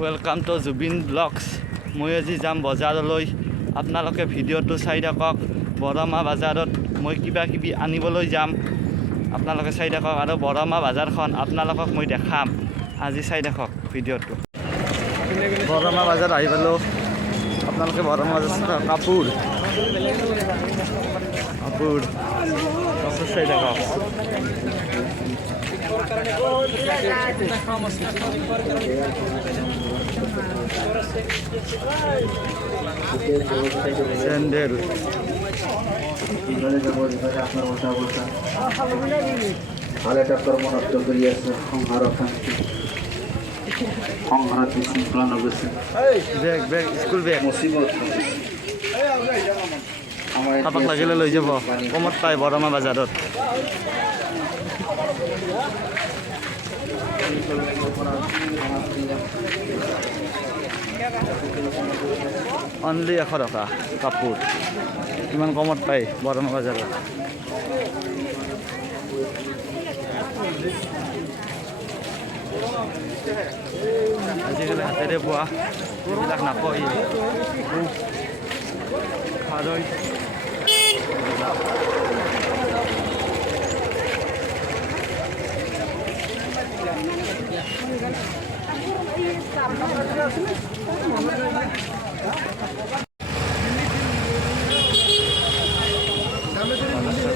Welcome to Zubeen blogs. মই আজি যাম বজাৰলৈ। আপোনালোকে ভিডিঅ'টো চাই থাকক। বৰমা বাজাৰত মই কিবা কিবি আনিবলৈ যাম, আপোনালোকে চাই থাকক। আৰু বৰমা বাজাৰখন আপোনালোকক মই দেখাম। আজি চাই থাকক ভিডিঅ'টো। বৰমা বাজাৰ আহি পালোঁ। আপোনালোকে বৰমা বাজাৰ কাপোৰ চাই থাকক। স্যান্ডেল বেগ স্কুল বেগ কাপাক লাগিলে লৈ যাব, কমত পায় বৰমা বাজাৰত। অনলি 100 টকা কাপোৰ, ইমান কমত পায় বৰমা বাজাৰত। আজিকালি হাতেৰে বোৱা এইবিলাক নাপায়।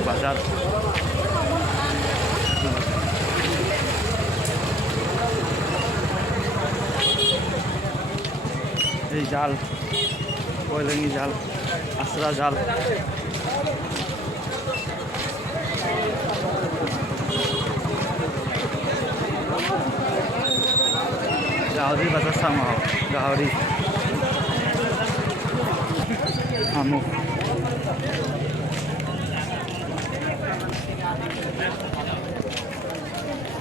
বাজাৰ এই জাল, কয়লাঙি জাল, আশ্ৰা জাল, গাহৰি বাজাৰ চাম আহক। গাহৰি আমুক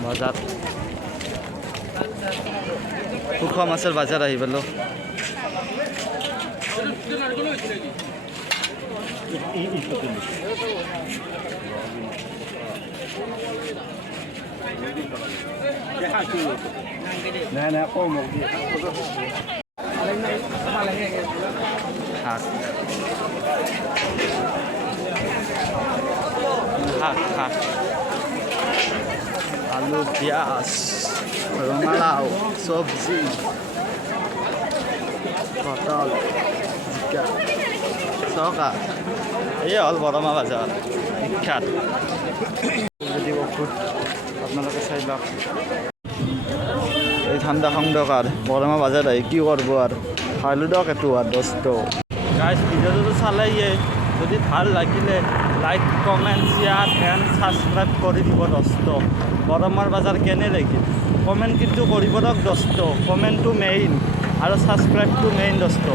বাজাৰ, সুখোৱা মাছৰ বাজাৰ আহি পালোঁ। শাক, আলু, পিঁয়াজ, ৰঙালাও, চব্জি, পটল, জিকা, চকা। এয়ে হ'ল বৰমা বাজাৰ বিখ্যাত। আপোনালোকে চাই লওক। এই ঠাণ্ডা খংডকাৰ বৰমা বাজাৰ আহি কি কৰিব আৰু, খাইলো দিয়ক এইটো আৰু দোস্ত। গাইজ ভিডিঅ'টো চালেয়ে, যদি ভাল লাগিলে like, comment, share and subscribe কৰি দিব দোস্ত। বৰমাৰ বাজাৰ কেনে লাগিল কমেণ্ট কিন্তু কৰিব দিয়ক দোস্ত। কমেণ্টটো মেইন আৰু ছাবস্ক্ৰাইবটো মেইন দোস্ত।